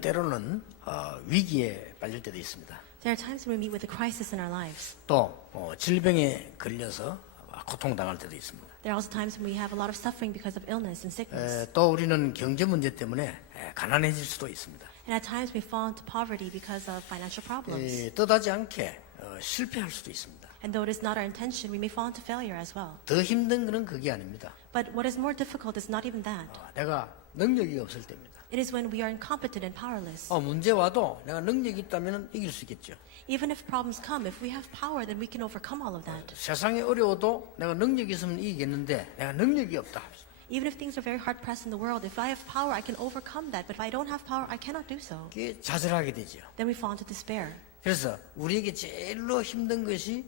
때로는 위기에 빠질 때도 있습니다. There are times when we meet with a crisis in our lives. 또 질병에 걸려서 고통당할 때도 있습니다. There are also times when we have a lot of suffering because of illness and sickness. 또 우리는 경제 문제 때문에 가난해질 수도 있습니다. And at times we fall into poverty because of financial problems. 뜻하지 않게 실패할 수도 있습니다. And though it is not our intention, we may fall into failure as well. 더 힘든 것은 그게 아닙니다. But what is more difficult is not even that. 내가 능력이 없을 때입니다. It is when we are incompetent and powerless. 문제 와도 내가 능력이 있다면 이길 수 있겠죠. Even if problems come, if we have power, then we can overcome all of that. 세상이 어려워도 내가 능력이 있으면 이기겠는데 내가 능력이 없다. Even if things are very hard pressed in the world, if I have power, I can overcome that. But if I don't have power, I cannot do so. 이게 좌절하게 되죠. Then we fall into despair. 그래서 우리에게 제일로 힘든 것이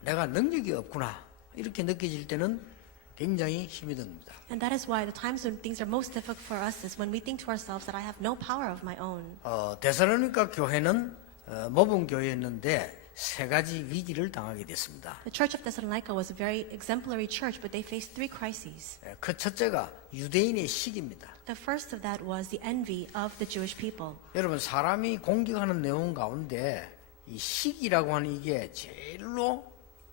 내가 능력이 없구나 이렇게 느껴질 때는 굉장히 힘이 듭니다. And that is why the times when things are most difficult for us is when we think to ourselves that I have no power of my own. 데살로니가 교회는 모범 교회였는데 세 가지 위기를 당하게 됐습니다. The church of Thessalonica was a very exemplary church, but they faced three crises. 그 첫째가 유대인의 시기입니다. The first of that was the envy of the Jewish people. 여러분 사람이 공격하는 내용 가운데 이 시기라고 하는 이게 제일로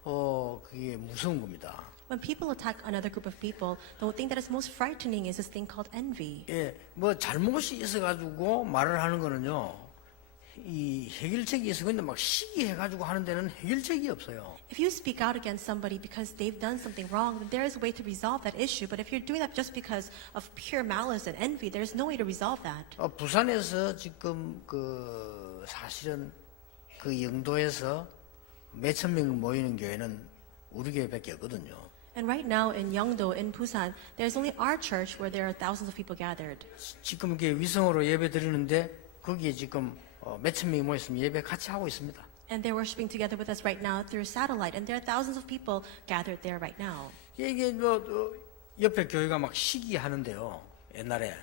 그게 무서운 겁니다. When people attack another group of people, the thing that is most frightening is this thing called envy. 뭐 잘못이 있어가지고 말을 하는 거는요, 이 해결책이 있어. 근데 막 시기해가지고 하는 데는 해결책이 없어요. If you speak out against somebody because they've done something wrong, then there is a way to resolve that issue. But if you're doing that just because of pure malice and envy, there's no way to resolve that. 부산에서 지금 사실은 그 영도에서 몇천 명 모이는 교회는 우리 교회밖에 없거든요. And right now in Yeongdo, in Busan, there's only our church where there are thousands of people gathered. 지금 이게 위성으로 예배 드리는데 거기에 지금 몇천 명이 모였으면 예배 같이 하고 있습니다. And they're worshiping together with us right now through satellite, and there are thousands of people gathered there right now. 이게 옆에 교회가 막 시기하는데요. 옛날에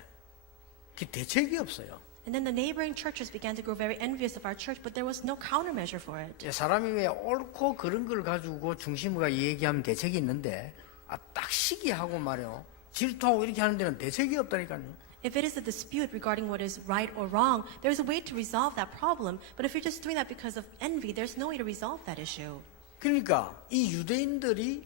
그 대책이 없어요. And then the neighboring churches began to grow very envious of our church, but there was no countermeasure for it. 사람이 왜 옳고 그런 걸 가지고 중심으로 얘기하면 대책이 있는데 딱 시기하고 말이요. 질투하고 이렇게 하는 데는 대책이 없다니까요. If it is a dispute regarding what is right or wrong, there's a way to resolve that problem. But if you're just doing that because of envy, there's no way to resolve that issue. 그러니까 이 유대인들이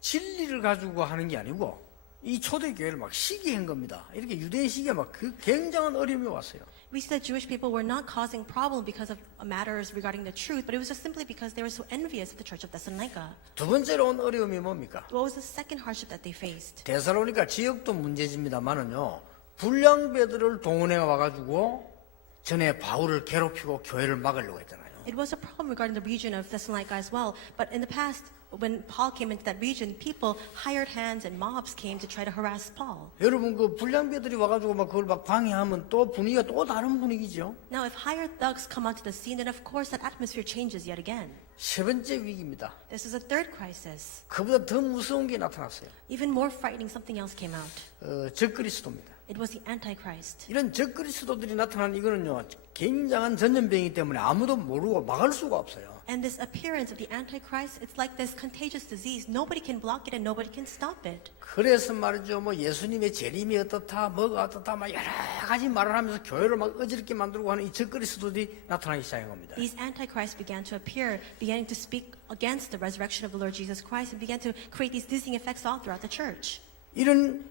진리를 가지고 하는 게 아니고 이 초대교회를 막 시기한 겁니다. 이렇게 유대인 시기가 막 굉장한 어려움이 왔어요. We see that Jewish people were not causing problem because of matters regarding the truth, but it was just simply because they were so envious of the church of Thessalonica. 두 번째로 온 어려움이 뭡니까? What was the second hardship that they faced? 데살로니가 지역도 문제집니다만은요. 불량배들을 동원해 와가지고 전에 바울을 괴롭히고 교회를 막으려고 했잖아요. It was a problem regarding the region of Thessalonica as well, but in the past, when Paul came into that region, people, hired hands and mobs came to try to harass Paul. 여러분 그 불량배들이 와가지고 막 그걸 막 방해하면 또 분위기가 또 다른 분위기죠. Now, if hired thugs come onto the scene, then of course that atmosphere changes yet again. 세 번째 위기입니다. This is a third crisis. 그보다 더 무서운 게 나타났어요. Even more frightening, something else came out. 적그리스도입니다. It was the Antichrist. 이런 적그리스도들이 나타난 이거는요, 굉장한 전염병이기 때문에 아무도 모르고 막을 수가 없어요. And this appearance of the Antichrist, it's like this contagious disease. Nobody can block it and nobody can stop it. 그래서 말이죠, 뭐 예수님의 재림이 어떻다, 뭐가 어떻다, 막 여러 가지 말을 하면서 교회를 막 어지럽게 만들고 하는 이 적그리스도들이 나타나기 시작한 겁니다. These Antichrists began to appear, beginning to speak against the resurrection of the Lord Jesus Christ, and began to create these dizzying effects all throughout the church. 이런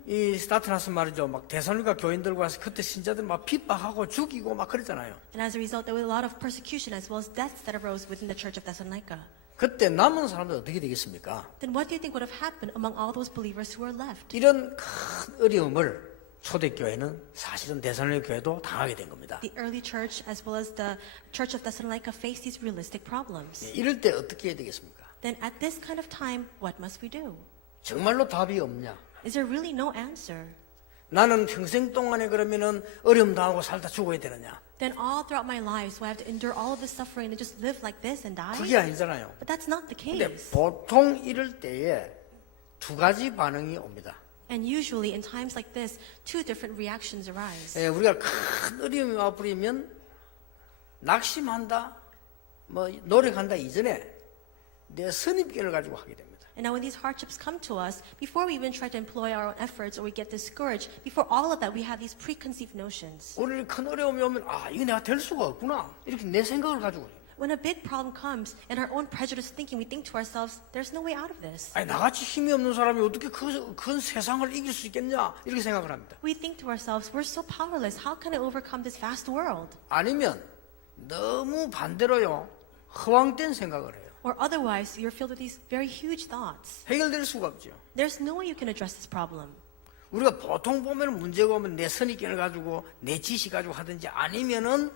나타나서 말이죠, 막 데살로니가 교인들과 와서 그때 신자들 막 핍박하고 죽이고 막 그랬잖아요. And as a result, there was a lot of persecution as well as deaths that arose within the church of Thessalonica. 그때 남은 사람들 어떻게 되겠습니까? Then what do you think would have happened among all those believers who were left? 이런 큰 어려움을 초대교회는 사실은 데살로니가 교회도 당하게 된 겁니다. The early church as well as the church of Thessalonica faced these realistic problems. 이럴 때 어떻게 해야 되겠습니까? Then at this kind of time, what must we do? 정말로 답이 없냐? Is there really no answer? 나는 평생 동안에 그러면은 어려움 당하고 살다 죽어야 되느냐? Then all throughout my life, so I have to endure all of this suffering and just live like this and die? 그게 아니잖아요. But that's not the 근데 case. 보통 이럴 때에 두 가지 반응이 옵니다. And usually in times like this, two different reactions arise. 우리가 큰 어려움이 와버리면 낙심한다, 뭐 노력한다 이전에 내 선입견을 가지고 하게 됩니다. And now when these hardships come to us, before we even try to employ our own efforts or we get discouraged, before all of that, we have these preconceived notions. 우리 큰 어려움이 오면 이거 내가 될 수가 없구나 이렇게 내 생각을 가지고 그래요. When a big problem comes and our own prejudiced thinking, we think to ourselves, there's no way out of this. 나같이 힘이 없는 사람이 어떻게 큰 세상을 이길 수 있겠냐 이렇게 생각을 합니다. We think to ourselves, we're so powerless. How can I overcome this vast world? 아니면 너무 반대로요 허황된 생각을 해요. Or otherwise, you're filled with these very huge thoughts. 해결될 수가 없죠. There's no way you can address this problem. 우리가 보통 보면 문제가 오면 내 선입견을 가지고 내 지식 가지고 하든지 아니면은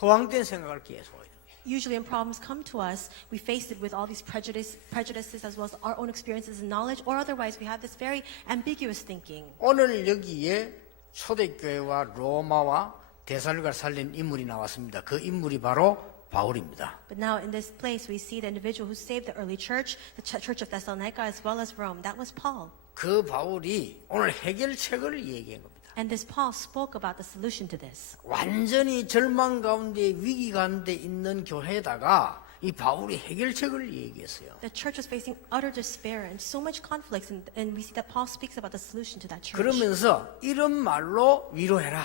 허황된 생각을 계속해요. Usually when problems come to us, we face it with all these prejudices as well as our own experiences and knowledge, or otherwise we have this very ambiguous thinking. 오늘 여기에 초대교회와 로마와 데살로니가를 살린 인물이 나왔습니다. 그 인물이 바로 바울입니다. But now in this place we see the individual who saved the early church, the church of Thessalonica as well as Rome. That was Paul. 그 바울이 오늘 해결책을 얘기한 겁니다. And this Paul spoke about the solution to this. 완전히 절망 가운데 위기 가운데 있는 교회에다가 이 바울이 해결책을 얘기했어요. The church was facing utter despair and so much conflicts, and we see that Paul speaks about the solution to that church. 그러면서 이런 말로 위로해라.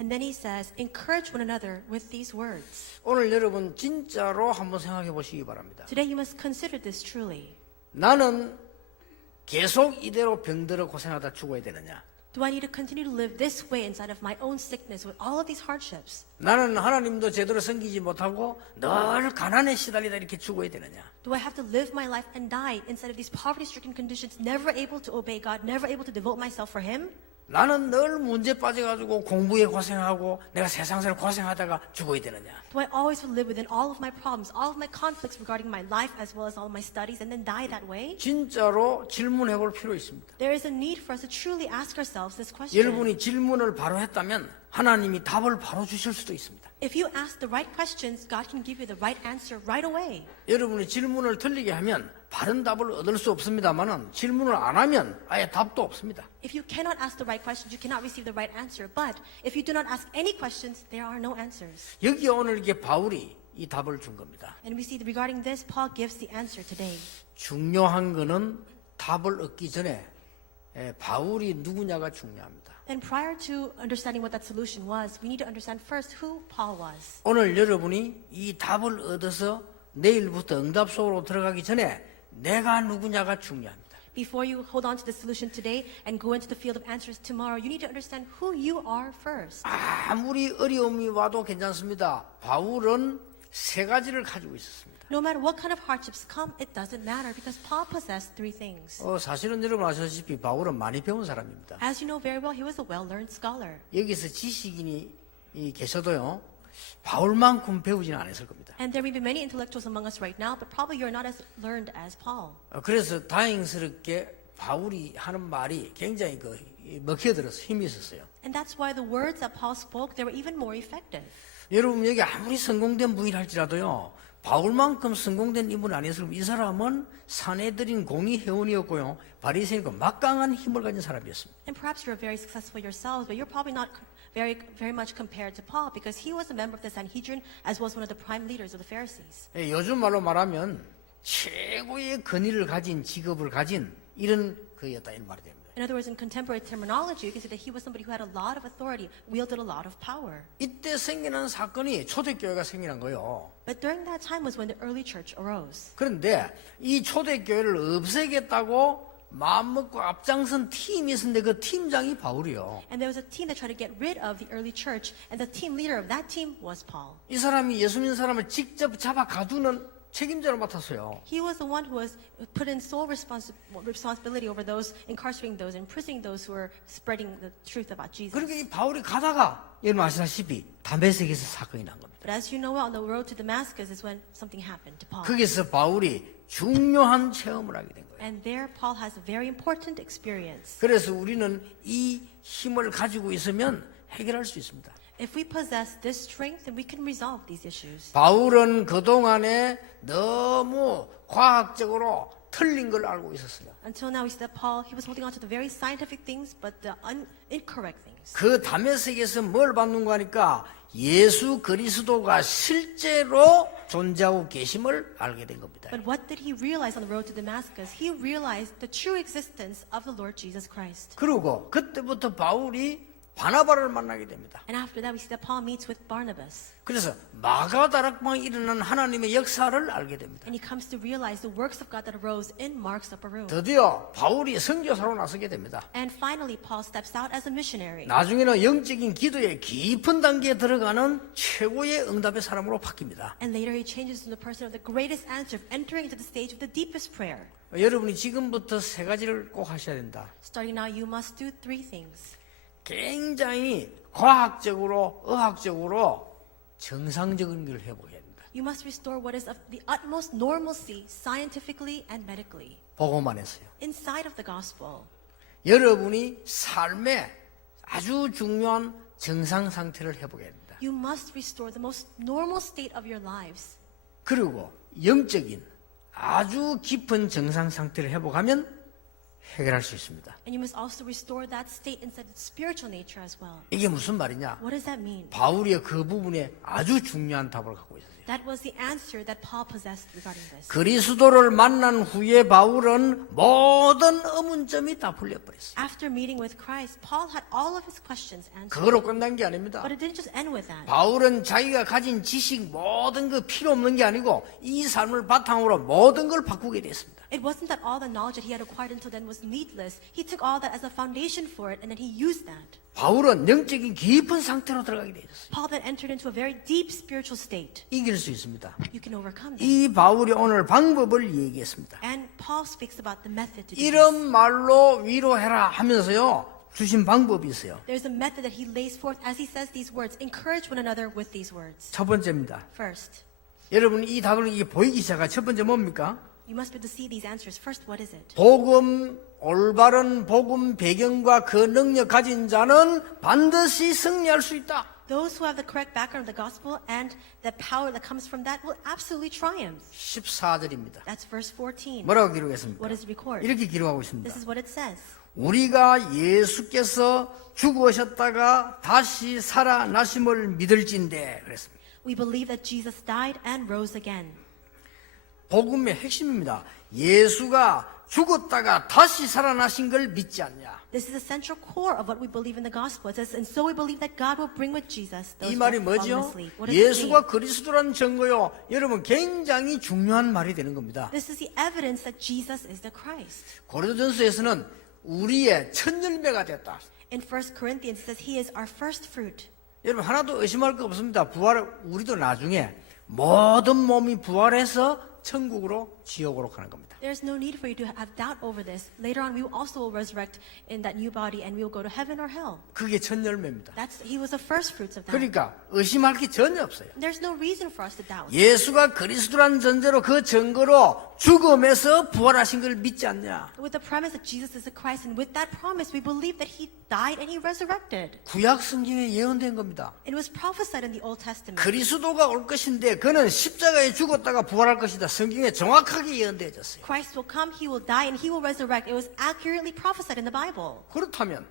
And then he says, encourage one another with these words. 오늘 여러분 진짜로 한번 생각해 보시기 바랍니다. Today you must consider this truly. 나는 계속 이대로 병들어 고생하다 죽어야 되느냐? Do I need to continue to live this way inside of my own sickness with all of these hardships? 나는 하나님도 제대로 섬기지 못하고 늘 가난에 시달리다 이렇게 죽어야 되느냐? Do I have to live my life and die inside of these poverty-stricken conditions, never able to obey God, never able to devote myself for Him? 나는 늘 문제 빠져가지고 공부에 고생하고 내가 세상살 고생하다가 죽어야 되느냐? Do I always live within all of my problems, all of my conflicts regarding my life as well as all of my studies and then die that way? 진짜로 질문해 볼 필요 있습니다. There is a need for us to truly ask ourselves this question. 여러분이 질문을 바로 했다면 하나님이 답을 바로 주실 수도 있습니다. If you ask the right questions, God can give you the right answer right away. 여러분이 질문을 틀리게 하면 바른 답을 얻을 수 없습니다만은 질문을 안 하면 아예 답도 없습니다. If you cannot ask the right questions, you cannot receive the right answer. But if you do not ask any questions, there are no answers. 여기 오늘 이게 바울이 이 답을 준 겁니다. And we see that regarding this, Paul gives the answer today. 중요한 거는 답을 얻기 전에 바울이 누구냐가 중요합니다. And prior to understanding what that solution was, we need to understand first who Paul was. 오늘 여러분이 이 답을 얻어서 내일부터 응답 속으로 들어가기 전에 내가 누구냐가 중요합니다. Before you hold on to the solution today and go into the field of answers tomorrow, you need to understand who you are first. 아무리 어려움이 와도 괜찮습니다. 바울은 세 가지를 가지고 있었습니다. No matter what kind of hardships come, it doesn't matter because Paul possessed three things. 사실은 여러분 아시다시피 바울은 많이 배운 사람입니다. As you know very well, he was a well-learned scholar. 여기서 지식인이 계셔도요. 바울만큼 배우지는 않았을 겁니다. And there may be many intellectuals among us right now, but probably you're not as learned as Paul. 그래서 다행스럽게 바울이 하는 말이 굉장히 먹혀들어서 힘이 있었어요. And that's why the words that Paul spoke, they were even more effective. 여러분 여기 아무리 성공된 분이랄지라도요. 바울만큼 성공된 인물은 아니었을 이 사람은 사내들인 공의 회원이었고요. 바리새인과 막강한 힘을 가진 사람이었습니다. And perhaps you're very successful yourselves, but you're probably not very much compared to Paul because he was a member of the Sanhedrin as well as one of the prime leaders of the Pharisees. 요즘 말로 말하면 최고의 권위를 가진 직업을 가진 이런 그였다 이런 말이 됩니다. In other words, in contemporary terminology, you can say that he was somebody who had a lot of authority, wielded a lot of power. 이때 생겨난 사건이 초대교회가 생겨난 거예요. But during that time was when the early church arose. 그런데 이 초대교회를 없애겠다고 마음먹고 앞장선 팀이 있었는데 그 팀장이 바울이요. And there was a team that tried to get rid of the early church, and the team leader of that team was Paul. 이 사람이 예수 믿는 사람을 직접 잡아 가두는 책임자를 맡았어요. He was the one who was put in sole responsibility over those, incarcerating those, imprisoning those who were spreading the truth about Jesus. 그러니까 이 바울이 가다가 여러분 아시다시피 다메섹에서 사건이 난 겁니다. But as you know, on the road to Damascus is when something happened to Paul. 거기서 바울이 중요한 체험을 하게 된 거예요. And there Paul has a very important experience. 그래서 우리는 이 힘을 가지고 있으면 해결할 수 있습니다. If we possess this strength, then we can resolve these issues. 바울은 그동안에 너무 과학적으로 틀린 걸 알고 있었어요. Until now, we see that Paul, he was holding on to the very scientific things, but the incorrect things. 그 다메섹에서 뭘 받는가 하니까 예수 그리스도가 실제로 존재하고 계심을 알게 된 겁니다. But what did he realize on the road to Damascus? He realized the true existence of the Lord Jesus Christ. 그리고 그때부터 바울이 바나바를 만나게 됩니다. And after that, we see that Paul meets with Barnabas. 그래서 마가다락방에 일어난 하나님의 역사를 알게 됩니다. And he comes to realize the works of God that arose in Mark's upper room. 드디어 바울이 선교사로 나서게 됩니다. And finally, Paul steps out as a missionary. 나중에는 영적인 기도의 깊은 단계에 들어가는 최고의 응답의 사람으로 바뀝니다. And later, he changes into the person of the greatest answer, of entering into the stage of the deepest prayer. 여러분이 지금부터 세 가지를 꼭 하셔야 된다. Starting now, you must do three things. 굉장히 과학적으로, 의학적으로 정상적인 걸 해보게 됩니다. You must restore what is of the utmost normalcy, scientifically and medically, 보고만 했어요. inside of the gospel. 여러분이 삶에 아주 중요한 정상 상태를 해보게 됩니다. You must restore the most normal state of your lives. 그리고 영적인 아주 깊은 정상 상태를 회복하면 해결할 수 있습니다. And you must also restore that state inside its spiritual nature as well. 이게 무슨 말이냐? What does that mean? 바울이 그 부분에 아주 중요한 답을 갖고 있어요. That was the answer that Paul possessed regarding this. 그리스도를 만난 후에 바울은 모든 의문점이 다 풀려버렸어요. After meeting with Christ, Paul had all of his questions answered. 그걸로 끝난 게 아닙니다. But it didn't just end with that. 바울은 자기가 가진 지식 모든 거 필요 없는 게 아니고 이 삶을 바탕으로 모든 걸 바꾸게 됐습니다. It wasn't that all the knowledge that he had acquired until then was needless. He took all that as a foundation for it, and then he used that. 바울은 영적인 깊은 상태로 들어가게 되었어요. Paul then entered into a very deep spiritual state. 이길 수 있습니다. You can overcome that. 이 바울이 오늘 방법을 얘기했습니다. And Paul speaks about the method to do this. 이런 말로 위로해라 하면서요 주신 방법이 있어요. There's a method that he lays forth as he says these words. Encourage one another with these words. 첫 번째입니다. First, 여러분 이 답을 이게 보이기 시작한 첫 번째 뭡니까? you must be able to see these answers. First, what is it? 복음, 올바른 복음 배경과 그 능력 가진 자는 반드시 승리할 수 있다. Those who have the correct background of the gospel and the power that comes from that will absolutely triumph. 14절입니다. That's verse 14. 뭐라고 기록했습니까? What does it record? 이렇게 기록하고 있습니다. This is what it says. 우리가 예수께서 죽으셨다가 다시 살아나심을 믿을진대 그랬습니다. We believe that Jesus died and rose again. 복음의 핵심입니다. 예수가 죽었다가 다시 살아나신 걸 믿지 않냐. This is the central core of what we believe in the gospel. It says, and so we believe that God will bring with Jesus those 이 who 말이 have fallen 뭐죠? asleep. What does it mean? 예수가 그리스도라는 증거요. 여러분 굉장히 중요한 말이 되는 겁니다. This is the evidence that Jesus is the Christ. 고린도전서에서는 우리의 첫 열매가 됐다. In 1 Corinthians, it says he is our first fruit. 여러분 하나도 의심할 거 없습니다. 우리도 나중에 모든 몸이 부활해서 천국으로 지옥으로 가는 겁니다. There's no need for you to have doubt over this. Later on, we also will resurrect in that new body and we will go to heaven or hell. 그게 첫 열매입니다. He was the first fruits of that. 그러니까 의심할 게 전혀 없어요. There's no reason for us to doubt. 예수가 그리스도라는 전제로 그 증거로 죽음에서 부활하신 걸 믿지 않냐. With the premise that Jesus is the Christ, and with that promise, we believe that he died and he resurrected. 구약 성경에 예언된 겁니다. It was prophesied in the Old Testament. 그리스도가 올 것인데 그는 십자가에 죽었다가 부활할 것이다. 성경에 정확하게 예언되어졌어요. Christ will come, he will die, and he will resurrect. It was accurately prophesied in the Bible. 그렇다면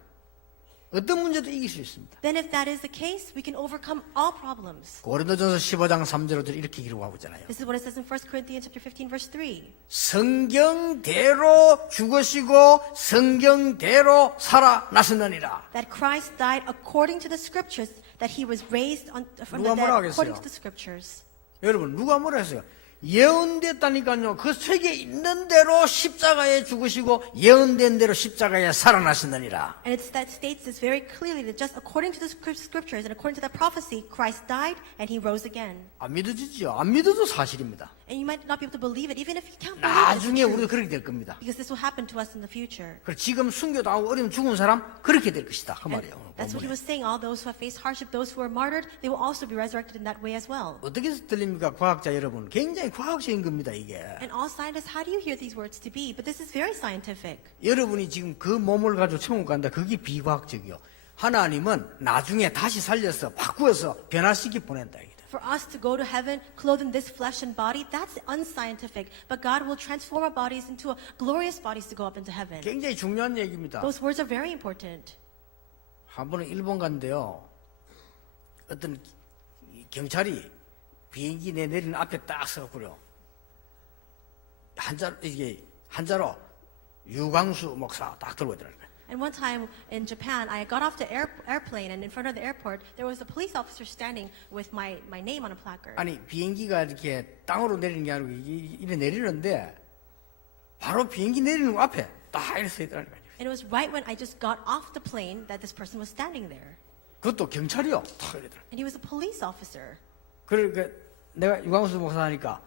어떤 문제도 이길 수 있습니다. Then if that is the case, we can overcome all problems. 고린도전서 15장 3절로 이렇게 기록하고 있잖아요. This is what it says in 1 Corinthians chapter 15, verse 3. 성경대로 죽으시고 성경대로 살아나셨느니라. That Christ died according to the scriptures, that he was raised from the 누가 dead 뭐라 according 하겠어요? to the scriptures. 여러분 누가 뭐라 했어요? 예언됐다니까요. 그 책에 있는 대로 십자가에 죽으시고 예언된 대로 십자가에 살아나셨느니라. And that states this very clearly, that just according to the scriptures and according to that prophecy, Christ died and he rose again. 안 믿어지죠? 안 믿어도 사실입니다. And you might not be able to believe it, even if you can't believe it. 나중에 It's 우리도 true. 그렇게 될 겁니다. Because this will happen to us in the future. 그리고 지금 순교당하고 어려움 죽은 사람 그렇게 될 것이다. 그 And 말이에요. 오늘 that's what he 본문에. was saying. All those who have faced hardship, those who are martyred, they will also be resurrected in that way as well. 어떻게 들립니까? 과학자 여러분. 굉장히 과학적인 겁니다. 이게. And all scientists, how do you hear these words to be? But this is very scientific. 여러분이 지금 그 몸을 가지고 천국 간다. 그게 비과학적이요. 하나님은 나중에 다시 살려서 바꾸어서 변화시키 보낸다. For us to go to heaven, clothed in this flesh and body, that's unscientific. But God will transform our bodies into glorious bodies to go up into heaven. 굉장히 중요한 얘기입니다. Those words are very important. 한 번은 일본 갔는데요. 어떤 경찰이 비행기 내리는 앞에 딱 서고요. 한자로 유광수 목사 딱 들고 있더라고요. And one time in Japan, I got off the airplane, and in front of the airport, there was a police officer standing with my name on a placard. 아니 비행기가 이렇게 땅으로 내리는 게 아니고 이래 내리는데 바로 비행기 내리는 거 앞에 딱 이렇게 서 있더라고요. And it was right when I just got off the plane that this person was standing there. 그것도 경찰이요. 탁 이러더라고요. And he was a police officer. 그러니까 내가 유광수 목사 하니까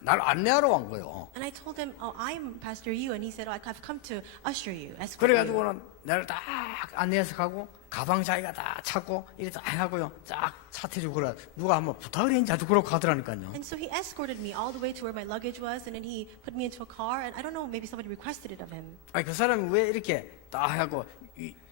날 안내하러 온 거예요. And I told him, "Oh, I'm Pastor Yu," and he said, "Oh, I've come to usher you, escort you." 그래가지고는 나를 딱 안내해서 가고 가방 자기가 다 찾고 이렇게 딱 하고요. 쫙 차 태주고 그래. 누가 한번 부탁을 했는지 아주 그렇고 하더라니까요. And so he escorted me all the way to where my luggage was, and then he put me into a car, and I don't know, maybe somebody requested it of him. 아니 그 사람이 왜 이렇게 딱 하고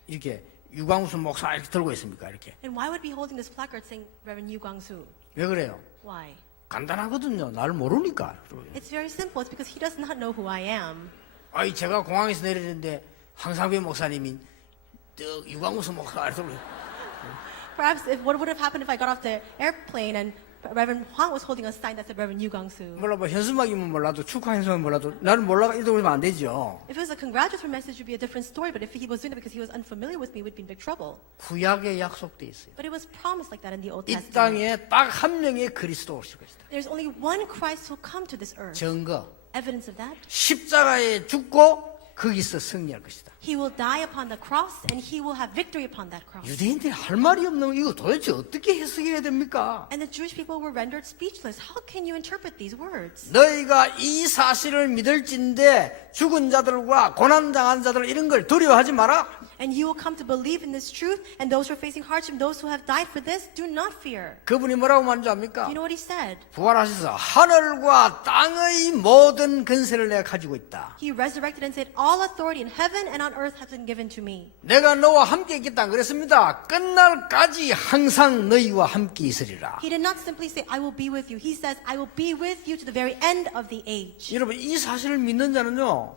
이렇게 유광수 목사 이렇게 들고 있습니까? 이렇게 And why would be holding this placard saying Reverend Yu Gwang-soo? 왜 그래요? Why? 간단하거든요. 나를 모르니까. It's very simple. It's because he does not know who I am. 아니 제가 공항에서 내리는데 황상배 목사님이 유광수 목사 이렇게 Perhaps what would have happened if I got off the airplane and Reverend Hwang was holding a sign that said Reverend Yu Gwang-soo? 몰라 뭐 현수막이면 몰라도 축하 행사면 몰라도 나는 몰라 이러고 그러면 안 되죠. If it was a congratulatory message, it would be a different story. But if he was doing it because he was unfamiliar with me, we'd be in big trouble. 구약에 약속돼 있어요. But it was promised like that in the Old 이 Testament. 땅에 딱 한 명의 그리스도 오실 것이다. There's only one Christ who will come to this earth. 증거. Evidence of that? 십자가에 죽고 거기서 승리할 것이다. He will die upon the cross, and he will have victory upon that cross. 유대인들이 할 말이 없는 거 이거 도대체 어떻게 해석해야 됩니까? And the Jewish people were rendered speechless. How can you interpret these words? 너희가 이 사실을 믿을진데 죽은 자들과 고난당한 자들 이런 걸 두려워하지 마라. And you will come to believe in this truth, and those who are facing hardship, those who have died for this, do not fear. 그분이 뭐라고 말인지 Do 압니까? you know what he said? 부활하셔서 하늘과 땅의 모든 근세를 내가 가지고 있다. He resurrected and said, "All authority in heaven and on earth has been given to me." 내가 너와 함께 있겠다 그랬습니다. 끝날까지 항상 너희와 함께 있으리라. He did not simply say, "I will be with you." He says, "I will be with you to the very end of the age." 여러분 이 사실을 믿는 자는요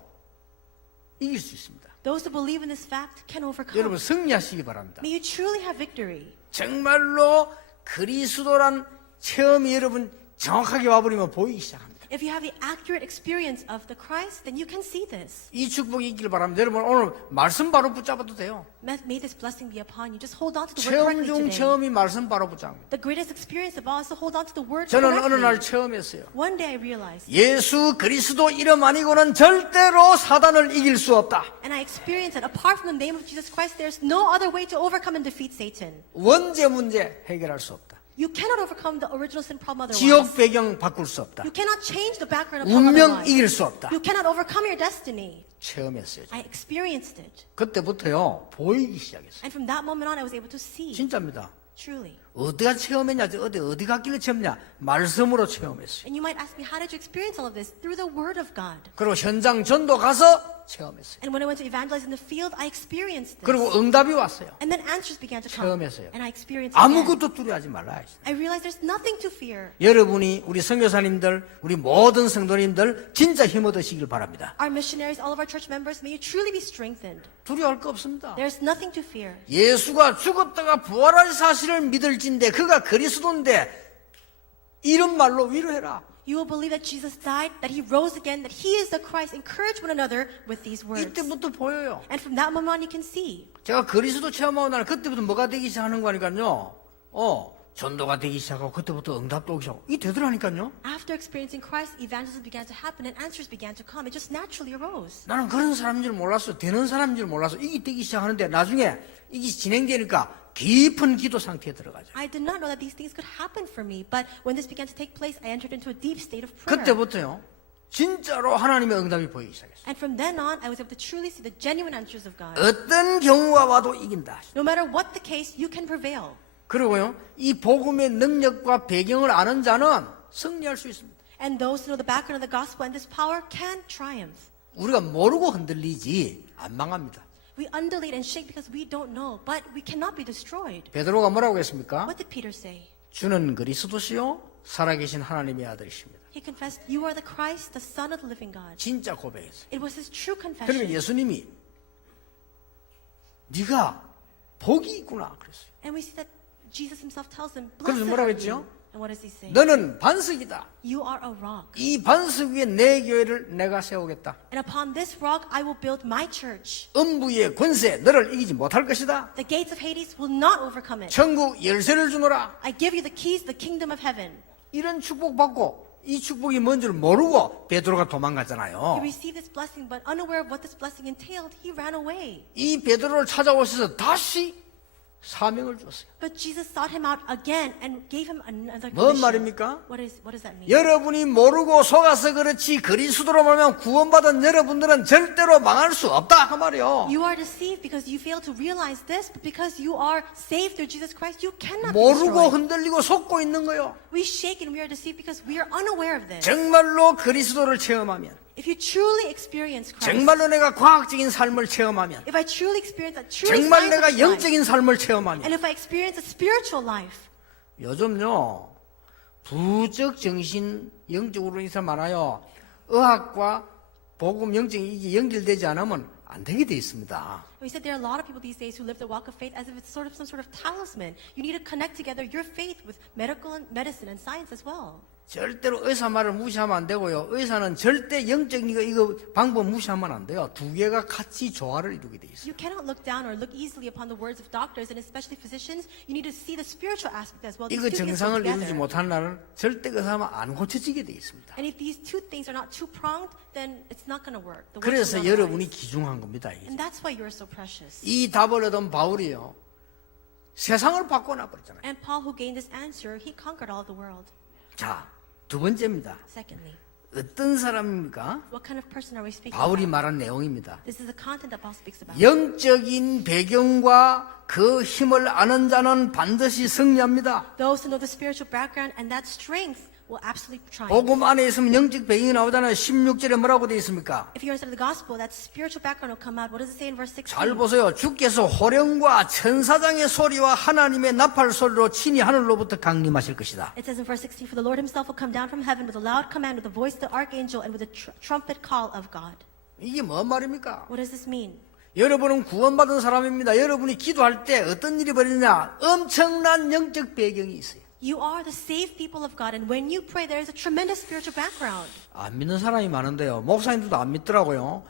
이길 수 있습니다. Those who believe in this fact can overcome. 여러분 승리하시기 바랍니다. May you truly have victory. 정말로 그리스도란 체험이 여러분 정확하게 와버리면 보이기 시작합니다. If you have the accurate experience of the Christ, then you can see this. 이 축복이 있길 바랍니다. 여러분 오늘 말씀 바로 붙잡아도 돼요. May this blessing be upon you. Just hold on to the word 체험 correctly 중 today. 체험이 말씀 바로 붙잡니다. The greatest experience of all is to hold on to the word 저는 어느 날 correctly. 체험했어요. One day I realized, 예수 그리스도 이름 아니고는 절대로 사단을 이길 수 없다. and I experienced that apart from the name of Jesus Christ, there's no other way to overcome and defeat Satan. 원죄 문제 해결할 수 없다. You cannot overcome the original sin problem 지옥 otherwise. 배경 바꿀 수 없다. You cannot change the background of problem 운명 otherwise. 이길 수 없다. You cannot overcome your destiny. 체험했어요. I experienced it. 그때부터요 보이기 시작했어요. And from that moment on, I was able to see. 진짜입니다. Truly. 어디가 체험했냐? 어디 갔길래 체험했냐? 말씀으로 체험했어요. And you might ask me, how did you experience all of this? Through the Word of God. 그리고 현장 전도 가서 체험했어요. And when I went to evangelize in the field, I experienced this. 그리고 응답이 왔어요. And then answers began to come. 체험했어요. And I experienced it again. 아무것도 두려워하지 말라 했어요. I realized there's nothing to fear. 여러분이 우리 선교사님들, 우리 모든 성도님들 진짜 힘 얻으시길 바랍니다. Our missionaries, all of our church members, may you truly be strengthened. 두려워할 거 없습니다. There's nothing to fear. 예수가 죽었다가 부활한 사실을 믿을진데 그가 그리스도인데 이런 말로 위로해라. You will believe that Jesus died, that he rose again, that he is the Christ. Encourage one another with these words. 이때부터 보여요. And from that moment on, you can see. 제가 그리스도 체험하고 나면 그때부터 뭐가 되기 시작하는 거니까요. 전도가 되기 시작하고 그때부터 응답도 오기 시작하고 이게 되더라니까요. After experiencing Christ, evangelism began to happen and answers began to come. It just naturally arose. 나는 그런 사람인 줄 몰랐어. 되는 사람인 줄 몰랐어. 이게 되기 시작하는데 나중에 이게 진행되니까 깊은 기도 상태에 들어가죠. I did not know that these things could happen for me, but when this began to take place, I entered into a deep state of prayer. 그때부터요. 진짜로 하나님의 응답이 보이기 시작했어요. And from then on, I was able to truly see the genuine answers of God. 어떤 경우가 와도 이긴다. No matter what the case, you can prevail. 그리고요. 이 복음의 능력과 배경을 아는 자는 승리할 수 있습니다. And those who know the background of the gospel and this power can triumph. 우리가 모르고 흔들리지 안 망합니다. We undulate and shake because we don't know, but we cannot be destroyed. 베드로가 뭐라고 했습니까? What did Peter say? 주는 그리스도시요 살아계신 하나님의 아들이십니다. He confessed, "You are the Christ, the Son of the living God." 진짜 고백했어요. It was his true 그러니까 confession. 예수님이 네가 복이 있구나 그랬어요. And we see that Jesus himself tells him, 그래서 "Blessed 뭐라고 are 했죠? you." And what does he say? 너는 반석이다. You are a rock. 이 반석 위에 내 교회를 내가 세우겠다. And upon this rock I will build my church. 음부의 권세 너를 이기지 못할 것이다. The gates of Hades will not overcome it. 천국 열쇠를 주노라. I give you the keys to the kingdom of heaven. 이런 축복받고 이 축복이 뭔 줄 모르고 베드로가 He 도망갔잖아요. received this blessing, but unaware of what this blessing entailed, he ran away. 이 베드로를 찾아오셔서 다시 사명을 줬어요. But Jesus sought him out again and gave him another 뭔 commission. 말입니까? What does that mean? 여러분이 모르고 속아서 그렇지 그리스도로 말하면 구원받은 여러분들은 절대로 망할 수 없다 그 말이요. You are deceived because you fail to realize this, but because you are saved through Jesus Christ, you cannot be 모르고 destroyed. 흔들리고 속고 있는 거요. We shake and we are deceived because we are unaware of this. 정말로 그리스도를 체험하면, If you truly experience Christ, 정말로 내가 과학적인 삶을 체험하면, if I truly experience that truly 정말 내가 scientific life, 영적인 삶을 체험하면, and if I experience a spiritual life, 요즘요 부적 정신 영적으로 인사 많아요. 의학과 복음 영적이 이게 연결되지 않으면 안 되게 돼 있습니다. we said there are a lot of people these days who live the walk of faith as if it's sort of some sort of talisman. You need to connect together your faith with medical and medicine and science as well. 절대로 의사 말을 무시하면 안 되고요. 의사는 절대 영적인 이거 방법 무시하면 안 돼요. 두 개가 같이 조화를 이루게 돼 있어요. You cannot look down or look easily upon the words of doctors and especially physicians. You need to see the spiritual aspect as well. These 이거 two things go 정상을 이루지 together. 못한 날은 절대 그 사람은 안 고쳐지게 돼 있습니다. And if these two things are not two-pronged, then it's not going to work. The works 그래서 will not 여러분이 arise. 귀중한 겁니다. 이게. And that's why you're so precious. 이 답을 얻은 바울이요 세상을 바꿔놔 버렸잖아요. And Paul, who gained this answer, he conquered all of the world. 자, 두 번째입니다. Secondly, 어떤 사람입니까? what kind of person are we speaking 바울이 about? 말한 내용입니다. This is the content that Paul speaks about. 영적인 배경과 그 힘을 아는 자는 반드시 승리합니다. Those who know the spiritual background and that strength will absolutely triumph. 복음 안에 있으면 영적 배경이 나오잖아요. 16절에 뭐라고 되어 있습니까? If you understand the gospel, that spiritual background will come out. What does it say in verse 16? 잘 보세요. 주께서 호령과 천사장의 소리와 하나님의 나팔 소리로 친히 하늘로부터 강림하실 것이다. It says in verse 16, for the Lord himself will come down from heaven with a loud command, with the voice of the archangel, and with the trumpet call of God. 이게 뭔 말입니까? What does this mean? 여러분은 구원받은 사람입니다. 여러분이 기도할 때 어떤 일이 벌어지냐? 엄청난 영적 배경이 있어요. You are the saved people of God, and when you pray, there is a tremendous spiritual background. 안 믿는 사람이 많은데요. 목사님들도 안 믿더라고요.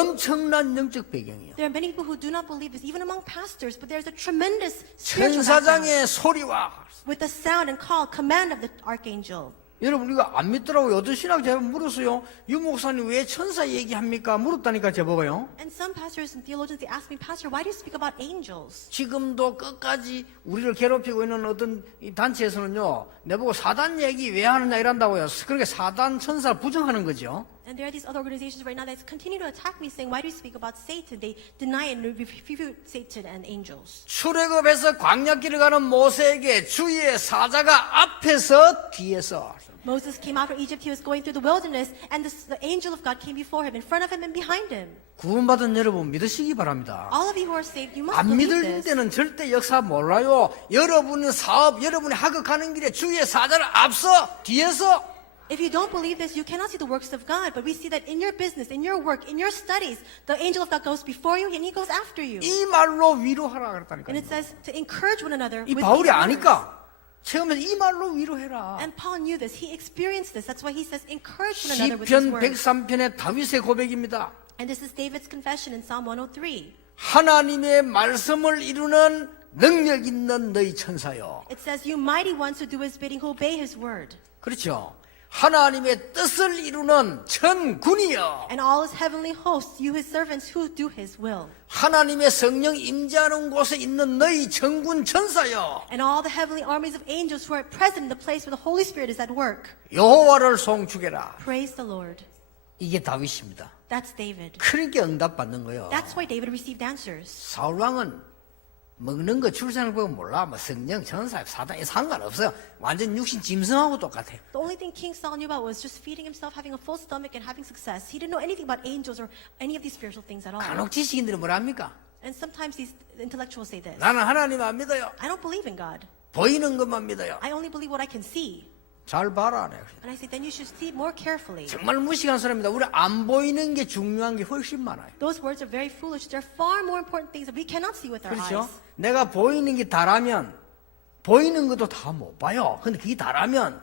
엄청난 영적 배경이에요. There are many people who do not believe this, even among pastors, but there's a tremendous spiritual background 천사장의 소리와 with the sound and call, command of the archangel. 여러분 이거 안 믿더라고요. 어떤 신학자가 물었어요. 유 목사님 왜 천사 얘기합니까? 물었다니까 제보고요. And some pastors and theologians, they ask me, Pastor, why do you speak about angels? 지금도 끝까지 우리를 괴롭히고 있는 어떤 이 단체에서는요. 내보고 사단 얘기 왜 하느냐 이란다고요. 그렇게 사단 천사를 부정하는 거죠. And there are these other organizations right now that continue to attack me, saying, why do you speak about Satan? They deny and refute Satan and angels. 출애굽에서 광야길을 가는 모세에게 주의 사자가 앞에서 뒤에서 Moses came out from Egypt, he was going through the wilderness, and the angel of God came before him, in front of him and behind him. 구원받은 여러분 믿으시기 바랍니다. All of you who are saved, you must 안 believe 믿을 this. 때는 절대 역사 몰라요. 여러분은 사업, 여러분이 학교 가는 길에 주의 사자를 앞서 뒤에서 If you don't believe this, you cannot see the works of God. But we see that in your business, in your work, in your studies, the angel of God goes before you and he goes after you. 이 말로 위로하라 And 그랬다니까요. it says to encourage one another 이 with 바울이 these words. 아니까 처음에 이 말로 위로해라. And Paul knew this. He experienced this. That's why he says encourage one another with these 시편 words. 103편의 다윗의 고백입니다. And this is David's confession in Psalm 103. 하나님의 말씀을 이루는 능력 있는 너희 천사요. It says, you mighty ones who do his bidding, who obey his word. 그렇죠. 하나님의 뜻을 이루는 천군이여. And all his heavenly hosts, you his servants who do his will. 하나님의 성령 임재하는 곳에 있는 너희 천군 천사여. And all the heavenly armies of angels who are present in the place where the Holy Spirit is at work. 여호와를 송축해라. Praise the Lord. 이게 다윗입니다. That's David. 그러니까 응답받는 거예요. That's why David received answers. 사울왕은 먹는 거 출생을 보고 몰라. 뭐 성령, 천사, 사단이 상관없어요. 완전 육신 짐승하고 똑같아요. The only thing King Saul knew about was just feeding himself, having a full stomach, and having success. He didn't know anything about angels or any of these spiritual things at all. 간혹 지식인들은 뭐랍니까? And sometimes these intellectuals say this. 나는 하나님 안 믿어요. I don't believe in God. 보이는 것만 믿어요. I only believe what I can see. 잘 봐라. 내가. And I say, then you should see more carefully. 정말 무식한 사람입니다. 우리 안 보이는 게 중요한 게 훨씬 많아요. Those words are very foolish. There are far more important things that we cannot see with our 그렇죠? eyes. 내가 보이는 게 다라면 보이는 것도 다 못 봐요. 근데 그게 다라면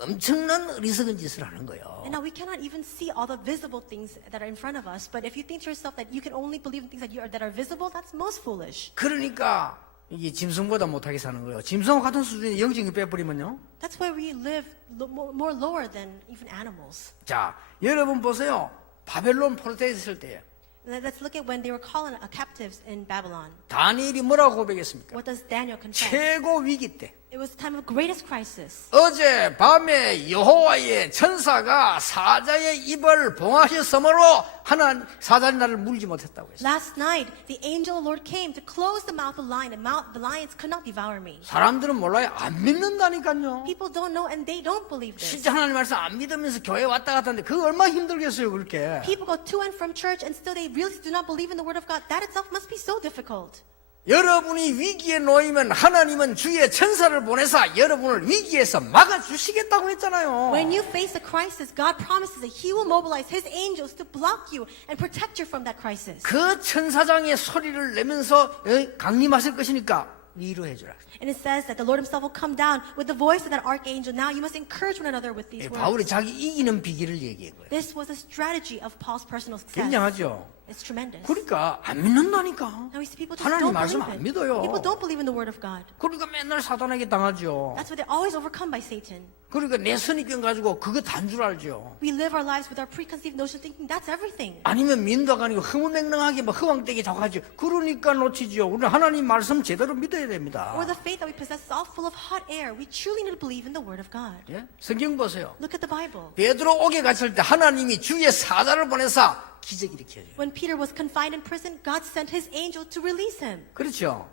엄청난 어리석은 짓을 하는 거예요. And now we cannot even see all the visible things that are in front of us. But if you think to yourself that you can only believe in things that are visible, that's most foolish. 그러니까 이게 짐승보다 못하게 사는 거예요. 짐승과 같은 수준의 영적인 빼버리면요. That's why we live more lower than even animals. 자, 여러분 보세요. 바벨론 포로되어 있을 때 Let's look at when they were calling captives in Babylon. 다니엘이 뭐라고 고백했습니까? What does Daniel confess? 최고 위기 때 It was the time of greatest crisis. 어제 밤에 여호와의 천사가 사자의 입을 봉하셨으므로 하나님 사자는 나를 물지 못했다고 했어요. Last night, the angel of the Lord came to close the mouth of the lion, and the lions could not devour me. 사람들은 몰라요. 안 믿는다니까요. People don't know, and they don't believe this. 진짜 하나님 말씀 안 믿으면서 교회 왔다 갔다 하는데 그거 얼마나 힘들겠어요, 그렇게. People go to and from church, and still they really do not believe in the word of God. That itself must be so difficult. 여러분이 위기에 놓이면 하나님은 주의 천사를 보내사 여러분을 위기에서 막아주시겠다고 했잖아요. When you face a crisis, God promises that He will mobilize His angels to block you and protect you from that crisis. 그 천사장의 소리를 내면서 강림하실 것이니까 위로해 주라. And it says that the Lord Himself will come down with the voice of that archangel. Now you must encourage one another with these 바울이 words. 자기 이기는 비결을 얘기한 거예요. This was a strategy of Paul's personal success. 굉장하죠. It's tremendous. 그러니까 안 믿는다니까. Now we see people just 하나님 don't 말씀 believe 안 it. 믿어요. People don't believe in the word of God. 그러니까 맨날 사단에게 당하죠. That's why they're always overcome by Satan. 그러니까 내 선입견 가지고 그거 단 줄 알죠. We live our lives with our preconceived notion thinking that's everything. 아니면 민도가 아니고 흐무맹랑하게 막 허황되게 자꾸 하죠. 그러니까 놓치죠. 우리는 하나님 말씀 제대로 믿어야 됩니다. Or the faith that we possess is all full of hot air. We truly need to believe in the word of God. 예? 성경 보세요. Look at the Bible. 베드로 옥에 갇힐 때 하나님이 주의 사자를 보내사 기적 일으켜줘요. When Peter was confined in prison, God sent His angel to release him. 그렇죠.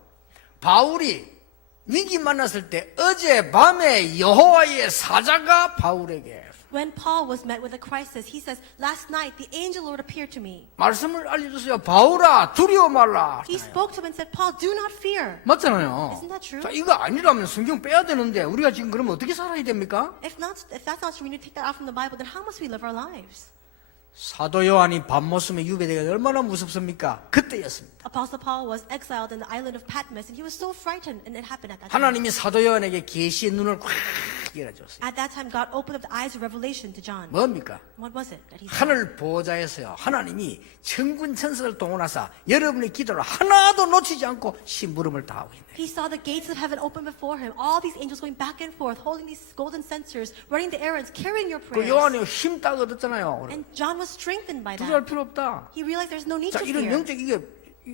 바울이 위기 만났을 때 어제 밤에 여호와의 사자가 바울에게 When Paul was met with a crisis, he says, last night the angel Lord appeared to me. 말씀을 알려주세요. 바울아 두려워 말라. He spoke to him and said, Paul, do not fear. 맞잖아요. Isn't that true? 자, 이거 아니라면 성경 빼야 되는데 우리가 지금 그러면 어떻게 살아야 됩니까? If that's not true, we need to take that out from the Bible, then how must we live our lives? 사도 요한이 밤모섬에 유배되가 얼마나 무섭습니까? 그때였습니다. Apostle Paul was exiled in the island of Patmos, and he was so frightened, and it happened at that time. 하나님이 사도 요한에게 계시의 눈을 꽉 열어줬어요. At that time, God opened up the eyes of revelation to John. 뭡니까? What was it that he said? 하늘 보좌에서요. 하나님이 천군 천사를 동원하사 여러분의 기도를 하나도 놓치지 않고 심부름을 다하고 있네요. He saw the gates of heaven open before him, all these angels going back and forth, holding these golden censers, running the errands, carrying your 그 prayers. 요한이 힘 딱 얻었잖아요. And John was strengthened by 두려울 that. 필요 없다. He realized there's no need 자, to 이런 fear. 영적 이게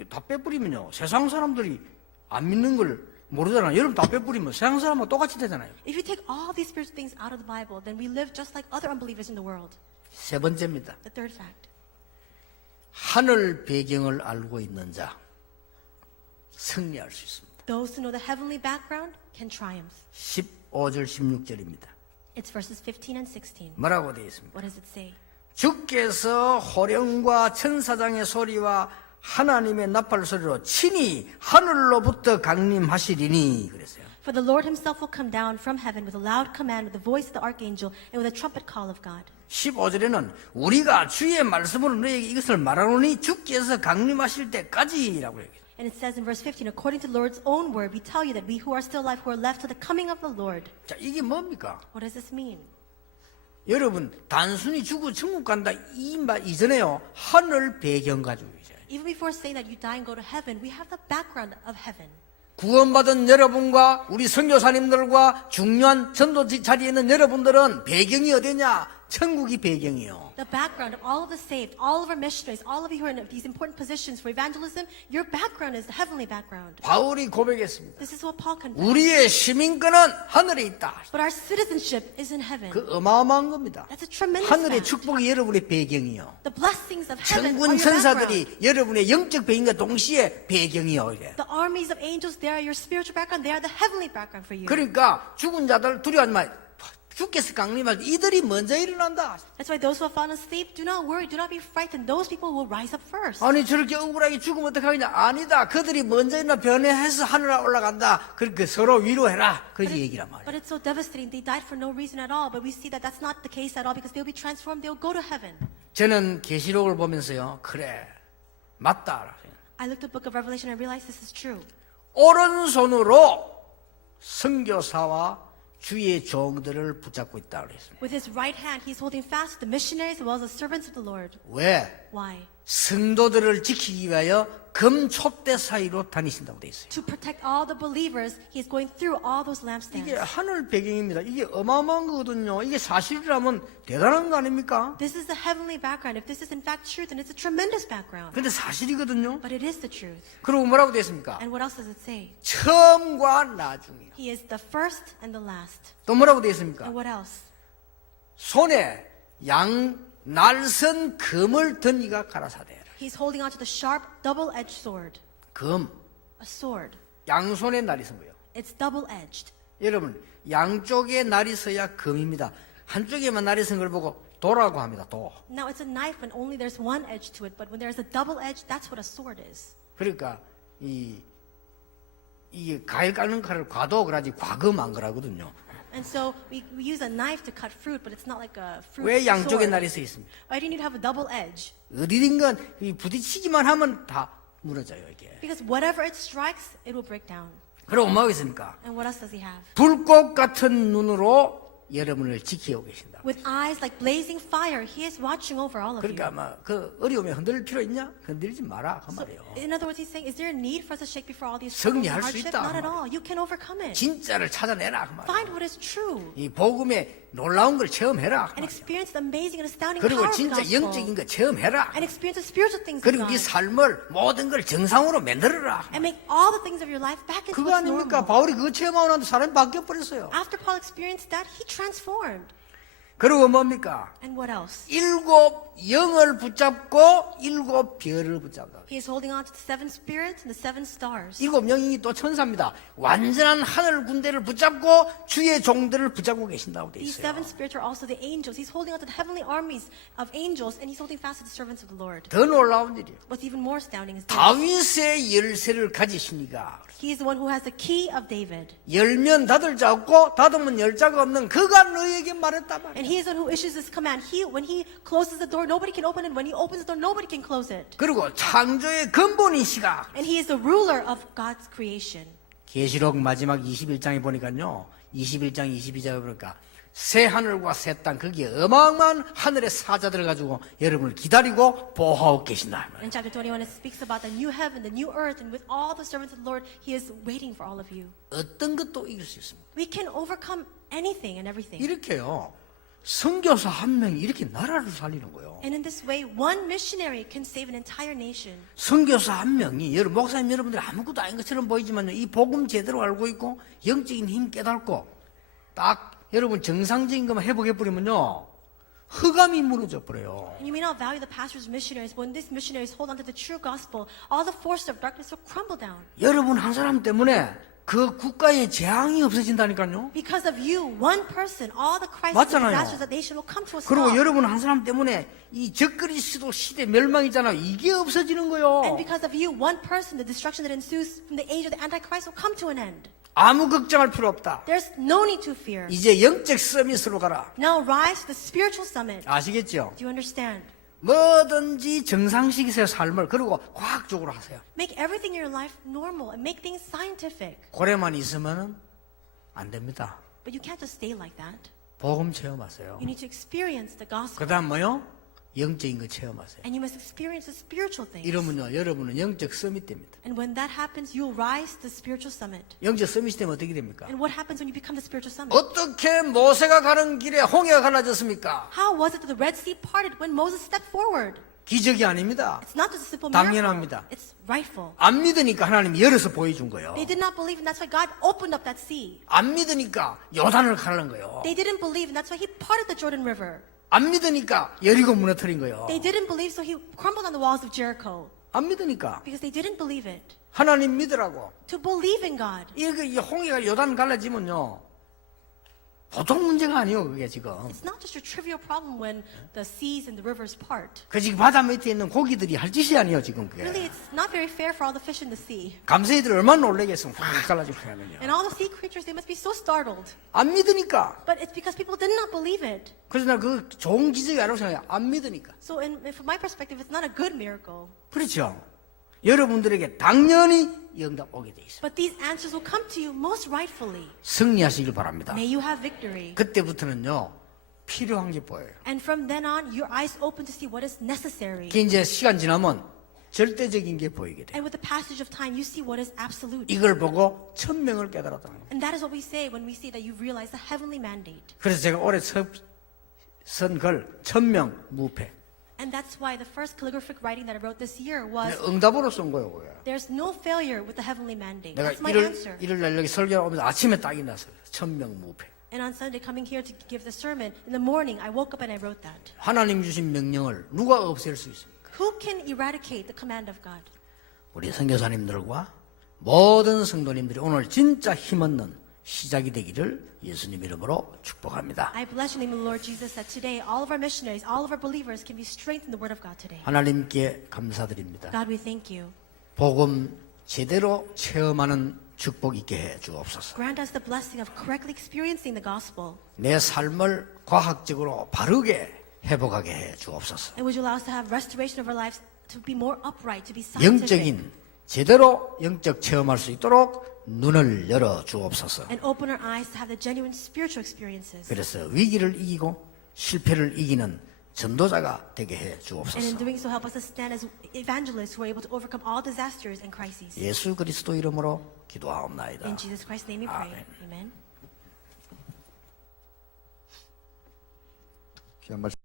다 빼버리면요. 세상 사람들이 안 믿는 걸 모르잖아요. 여러분 다 빼버리면 세상 사람하고 똑같이 되잖아요. If you take all these spiritual things out of the Bible, then we live just like other unbelievers in the world. 세 번째입니다. The third fact. 하늘 배경을 알고 있는 자 승리할 수 있습니다. Those who know the heavenly background can triumph. 15절 16절입니다. It's verses 15 and 16. 뭐라고 되어 있습니까? What does it say? 주께서 호령과 천사장의 소리와 하나님의 나팔 소리로 친히 하늘로부터 강림하시리니 그랬어요. For the Lord Himself will come down from heaven with a loud command, with the voice of the archangel, and with a trumpet call of God. 15절에는 우리가 주의 말씀으로 너에게 이것을 말하노니 주께서 강림하실 때까지라고 얘기해요. And it says in verse 15, according to the Lord's own word, we tell you that we who are still alive, who are left to the coming of the Lord. 자, 이게 뭡니까? What does this mean? 여러분 단순히 죽고 천국 간다 이 말 이전에요. 하늘 배경 가지고 계세요. Even before saying that you die and go to heaven, we have the background of heaven. 구원받은 여러분과 우리 선교사님들과 중요한 전도 자리에 있는 여러분들은 배경이 어디냐? 천국이 배경이요. The background of all of the saved, all of our missionaries, all of you who are in these important positions for evangelism, your background is the heavenly background. 바울이 고백했습니다. This is what Paul confessed. 우리의 시민권은 하늘에 있다. But our citizenship is in heaven. 그 어마어마한 겁니다. That's a tremendous 하늘의 fact. 축복이 여러분의 배경이요. The blessings of heaven are 천군 your background. 천사들이 여러분의 영적 배경과 동시에 배경이요. 이게. The armies of angels, they are your spiritual background. They are the heavenly background for you. 그러니까 죽은 자들 두려워하지 마. 주께서 강림할 때 이들이 먼저 일어난다. That's why those who have fallen asleep, do not worry, do not be frightened. Those people will rise up first. 아니 저렇게 억울하게 죽으면 어떡하겠냐. 아니다. 그들이 먼저 일어나 변해해서 하늘에 올라간다. 그렇게 서로 위로해라. 그렇게 얘기란 말이야. But it's so devastating. They died for no reason at all. But we see that that's not the case at all because they'll be transformed. They'll go to heaven. 저는 계시록을 보면서요. 그래. 맞다. I looked at the book of Revelation and I realized this is true. 오른손으로 선교사와 주의 종들을 붙잡고 있다고 그랬습니다. With his right hand, he's holding fast the missionaries as well as the servants of the Lord. 왜? Why? 성도들을 지키기 위하여 금촛대 사이로 다니신다고 돼 있어요. To protect all the believers, he's going through all those lampstands. 이게 하늘 배경입니다. 이게 어마어마한 거거든요. 이게 사실이라면 대단한 거 아닙니까? This is the heavenly background. If this is in fact true, then it's a tremendous background. 근데 사실이거든요. But it is the truth. 그리고 뭐라고 되어 있습니까? And what else does it say? 처음과 나중이요. He is the first and the last. 또 뭐라고 되어 있습니까? And what else? 손에 날선 금을 든 이가 가라사대라. He's holding onto the sharp, double-edged sword. 금, A sword. 양손에 날이 선 거예요. It's double-edged. 여러분, 양쪽에 날이 서야 금입니다. 한쪽에만 날이 선 걸 보고 도라고 합니다. 도. Now it's a knife when only there's one edge to it, but when there's a double edge, that's what a sword is. 그러니까 이게 과일 깎는 칼을 과도 그러지 과금 안 그러거든요. And so we use a knife to cut fruit, but it's not like a fruit 왜 양쪽에 sword. 날이 서 있습니까? Why do you need to have a double edge? 어디든가 부딪히기만 하면 다 무너져요 이게. Because whatever it strikes, it will break down. 그리고 뭐하고 있습니까? And what else does he have? 불꽃 같은 눈으로 여러분을 지키고 계신다. With eyes like blazing fire, he is watching over all of you. 그러니까 막 그 어려움에 흔들릴 필요 있냐? 흔들리지 마라 그 So, 말이에요. in other words, he's saying, is there a need for us to shake before all these struggles and 승리할 수 hardship? 있다. Not at all. You can overcome it. 진짜를 찾아내라 그 말이에요. Find what is true 이 복음의 놀라운 걸 체험해라 그 and 말이에요. experience the amazing and astounding 그리고 power of the 진짜 gospel. 영적인 거 체험해라. And experience the spiritual things of 그리고 God. 네 삶을 모든 걸 정상으로 만들어라. And make all the things of your life back into 그거 what's 아닙니까? normal. 바울이 그거 체험하고 나서 사람이 바뀌어 버렸어요. After Paul experienced that, he transformed. 그리고 뭡니까? And what else? 7 영을 붙잡고 7 별을 붙잡다. He is holding on to the 7 spirits and the 7 stars. 7 영이 또 천사입니다. 완전한 하늘 군대를 붙잡고 주의 종들을 붙잡고 계신다고 돼 These 있어요. 7 spirits are also the angels. He's holding on to the heavenly armies of angels, and he's holding fast to the servants of the Lord. 더 놀라운 일이에요. What's even more astounding is this. 다윗의 열쇠를 가지시니까 He is the one who has the key of David. 열면 닫을 자 없고 닫으면 열 자가 없는 그가 너에게 말했단 말이에요. And he is the one who issues this command. When he closes the door, nobody can open it. When he opens the door, nobody can close it. 그리고 창조의 근본이시가 And he is the ruler of God's creation. 계시록 마지막 21장에 보니까요. 21장 22장에 보니까 새 하늘과 새 땅 거기에 어마어마한 하늘의 사자들을 가지고 여러분을 기다리고 보호하고 계신다. In chapter 21, it speaks about the new heaven, the new earth, and with all the servants of the Lord, he is waiting for all of you. 어떤 것도 이길 수 있습니다. We can overcome anything and everything. 이렇게요. 선교사 한 명이 이렇게 나라를 살리는 거예요. And in this way, one missionary can save an entire nation. 선교사 한 명이 여러분 목사님 여러분들 아무것도 아닌 것처럼 보이지만요. 이 복음 제대로 알고 있고 영적인 힘 깨닫고 딱 여러분 정상적인 것만 회복해 버리면요. 흑암이 무너져 버려요. And you may not value the pastors, missionaries, but when these missionaries hold on to the true gospel, all the forces of darkness will crumble down. 여러분 한 사람 때문에 그 국가의 재앙이 없어진다니까요. Because of you, one person, all the crises and 맞잖아요. disasters of the nation will come to a 그리고 stop. 여러분 한 사람 때문에 이 적그리스도 시대 멸망이잖아요. 이게 없어지는 거예요. And because of you, one person, the destruction that ensues from the age of the Antichrist will come to an end. 아무 걱정할 필요 없다. There's no need to fear. 이제 영적 서밋으로 가라. Now rise to the spiritual summit. 아시겠죠? Do you understand? 뭐든지 정상식이세요 삶을. 그리고 과학적으로 하세요. Make everything in your life normal and make things scientific. 고래만 있으면 안 됩니다. But you can't just stay like that. 복음 체험하세요. You need to experience the gospel. 그 다음 뭐요? 영적인 거 체험하세요. And you must experience the spiritual things. 이러면요 여러분은 영적 서밋 됩니다. And when that happens, you'll rise to the spiritual summit. 영적 서밋이 되면 어떻게 됩니까? And what happens when you become the spiritual summit? 어떻게 모세가 가는 길에 홍해가 갈라졌습니까? How was it that the Red Sea parted when Moses stepped forward? 기적이 아닙니다. It's not just a simple 당연합니다. miracle. It's rightful. 안 믿으니까 하나님이 열어서 보여준 거예요. They did not believe, and that's why God opened up that sea. 안 믿으니까 요단을 가르는 거예요. They didn't believe, and that's why He parted the Jordan River. 안 믿으니까 여리고 무너뜨린 거예요. They didn't believe, so He crumbled on the walls of Jericho. 안 믿으니까 Because they didn't believe it. 하나님 믿으라고. To believe in God. 이 홍해가 요단 갈라지면요 보통 문제가 아니에요 그게 지금. It's not just a trivial problem when the seas and the rivers part. 그 지금 바다 밑에 있는 고기들이 할 짓이 아니에요 지금 그게. Really, it's not very fair for all the fish in the sea. 감새이들 얼마나 놀라겠어 확 갈라지고 하면요. And all the sea creatures, they must be so startled. 안 믿으니까. But it's because people did not believe it. 그래서 나 그 좋은 기적이 아니라고 생각해요. 안 믿으니까. So from my perspective, it's not a good miracle. 그렇죠. 여러분들에게 당연히 이 응답 오게 돼 있어요. But these answers will come to you most rightfully. 승리하시길 바랍니다. May you have victory. 그때부터는요, 필요한 게 보여요. And from then on, your eyes open to see what is necessary. 그 이제 시간 지나면 절대적인 게 보이게 돼요. And with the passage of time, you see what is absolute. 이걸 보고 천명을 깨달았다는 거예요. And that is what we say when we see that you realize the heavenly mandate. 그래서 제가 올해 쓴 글 천명 무패. And that's why the first calligraphic writing that I wrote this year was, 응답으로 쓴 거예요. 그게. there's no failure with the heavenly mandate. 내가 That's my answer. 일요일 날 여기 설교를 오면서 아침에 딱이 났어요. 천명 무패. And on Sunday, coming here to give the sermon, in the morning, I woke up and I wrote that. 하나님 주신 명령을 누가 없앨 수 있습니까? Who can eradicate the command of God? 우리 선교사님들과 모든 성도님들이 오늘 진짜 힘없는 시작이 되기를 예수님 이름으로 축복합니다. I bless your name, Lord Jesus, that today all of our missionaries, all of our believers can be strengthened in the Word of God today. 하나님께 감사드립니다. God, we thank you. 복음 제대로 체험하는 축복 있게 해 주옵소서. Grant us the blessing of correctly experiencing the gospel. 내 삶을 과학적으로 바르게 회복하게 해 주옵소서. And would you allow us to have restoration of our lives to be more upright, to be scientific, 영적인 제대로 영적 체험할 수 있도록 눈을 열어 주옵소서. and open our eyes to have the genuine spiritual experiences. 그래서 위기를 이기고 실패를 이기는 전도자가 되게 해 And in 주옵소서. doing so, help us to stand as evangelists who are able to overcome all disasters and crises. 예수 그리스도 이름으로 기도하옵나이다. In Jesus Christ's name we pray. 아멘. Amen. 귀한 말씀